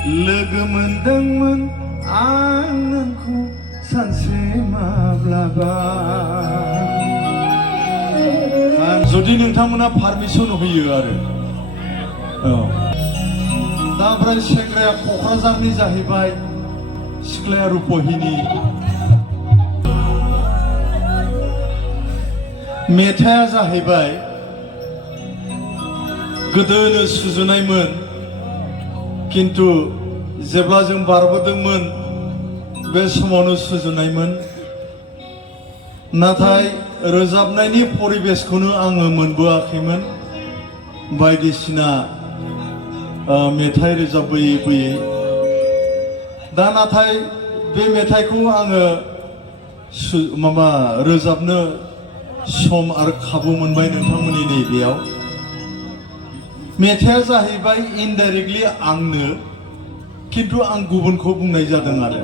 लोगो मोनदोंमोन आं नोंखौ सानसे माब्लाबा। जुदि नोंथांमोना पारमिसन होयो आरो दा ओमफ्राय सेंग्राया क'क्राझारनि जाहैबाय, सिख्लाया रुपहिनी। मेथाइया जाहैबाय गोदोनो सुजुनायमोन, किन्तु जेब्ला जों बारबोदोंमोन बे समावनो सुजुनायमोन, नाथाय रोजाबनायनि परिबेसखौनो आङो मोनबोआखैमोन। बायदिसिना मेथाइ रोजाबबोयै बोयै दा नाथाय बे मेथाइखौ आङो रोजाबनो सम आरो खाबु मोनबाय नोंथांमोननि नैबेयाव। मेथाइया जाहैबाय इनडाइरेक्टलि आंनो, किन्तु आं गुबुनखौ बुंनाय जादों आरो।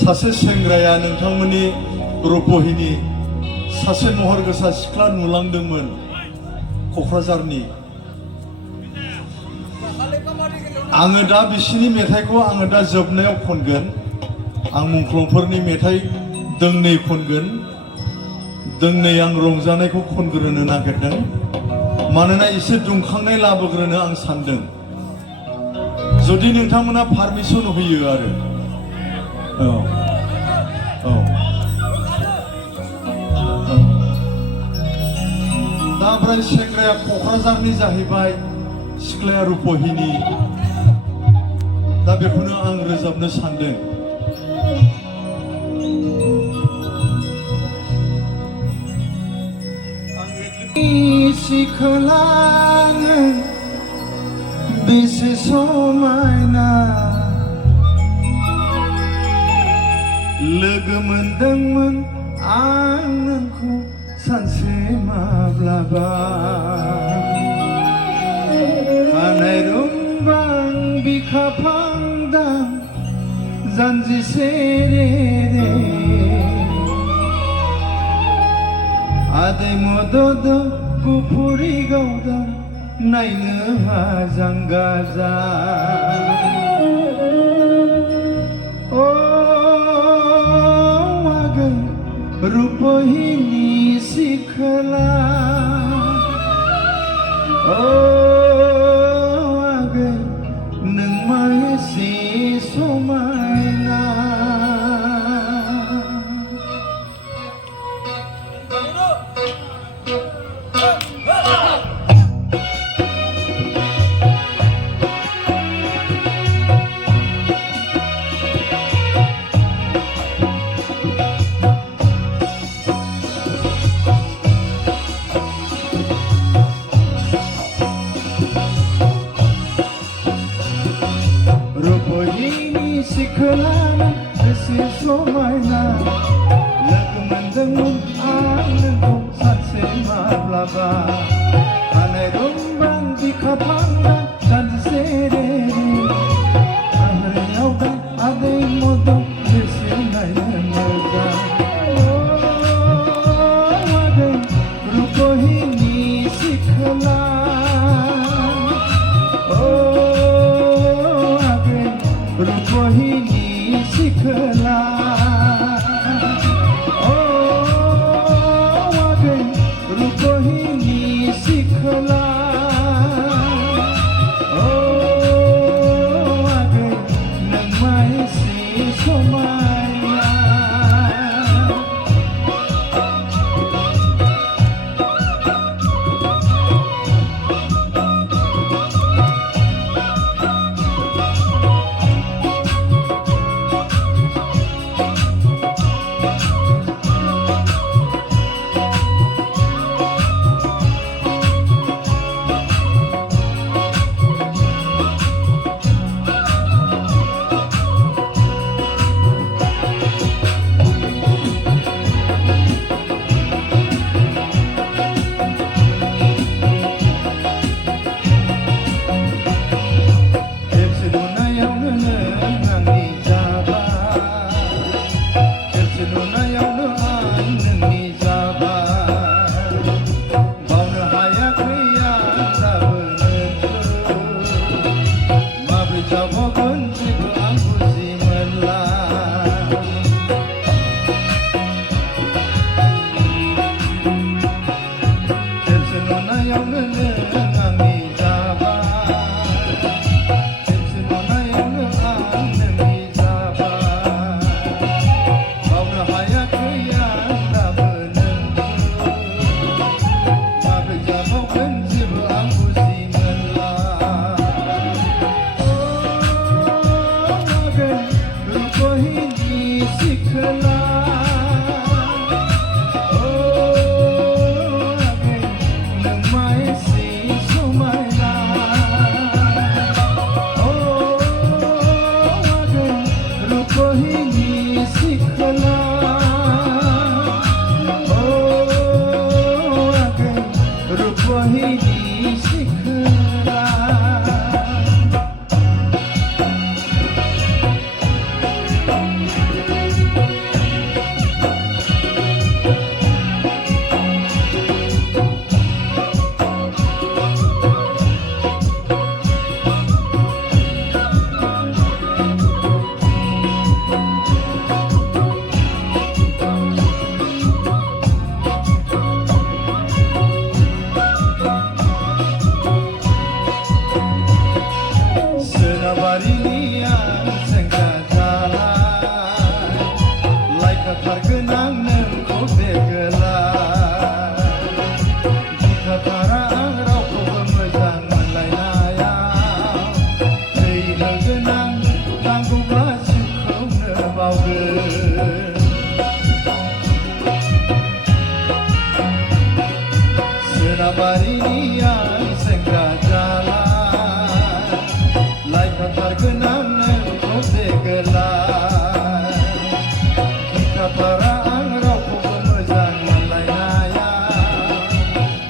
सासे सेंग्राया नोंथांमोननि रुपहिनी सासे महर गोसा सिख्ला नुलांदोंमोन क'क्राझारनि। आङो दा बिसिनि मेथाइखौ आङो दा जोबनायाव खनगोन। आं मुंख्लंफोरनि मेथाइ दोंनै खनगोन, दोंनै आं रंजानायखौ खनग्रोनो नागिरदों, मानोना एसे दुंखांनाय लाबोग्रोनो आं सानदों, जुदि नोंथांमोना पारमिसन होयो आरो। दा ओमफ्राय सेंग्राया क'क्राझारनि जाहैबाय, सिख्लाया रुपहिनी। दा बेखौनो आं रोजाबनो सानदों। सिखोला नों बेसे समायना, लोगो मोनदोंमोन आं नोंखौ सानसे माब्लाबा। खानाय रुंबां बिखा फांदां जानजि सेरे रे, आदै मदद गुफुरि गावदां नायनो हाजां गाजा। आगै रुपहिनी सिखोला, आगै नों मा एसे समायना। रुपहिनी सिखोला बेसे समायना, लोगो मोनदोंमोन आं नोंखौ सानसे माब्लाबा। खानाय रुंबां बिखा फांदां जानजि सेरे रे, आंग्रायाव दा आदै मदद बेसे नायनो मोजां। आगै रुपहिनी सिखोला, रुपहिनी सिखोला, आगै रुपहिनी सिखोला, आगै नों मा एसे समायना। Love जाथारगोन आं नोंखौ देगोलाय खिन्थाथारा आं रावखौबो मोजां मोनलायनाया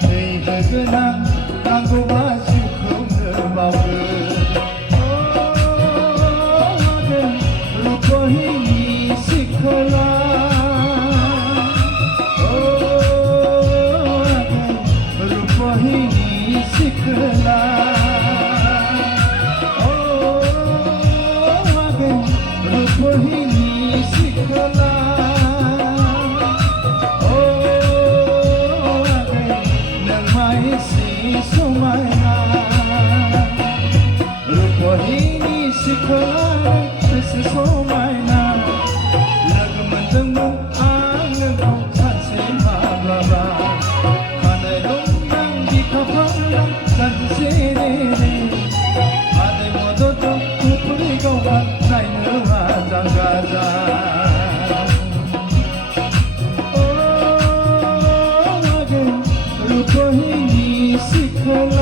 दै होगोन आं नांगौबा जिउखौनो बावगोन रुपहिनी सिखोला रुपहिनी सिखोला रुपहिनी सिखोला नों माइसि समायना रुपहिनी सिखोला बेसे समायना लोगो मोनदोंमोन आं नोंखौ सानसे माब्लाबा खानाय दं बिखा फारलां जानजिसे रे आदै मदद खुफुरि गावगा नायनो आजां गाजां रुपहिनी सिखोला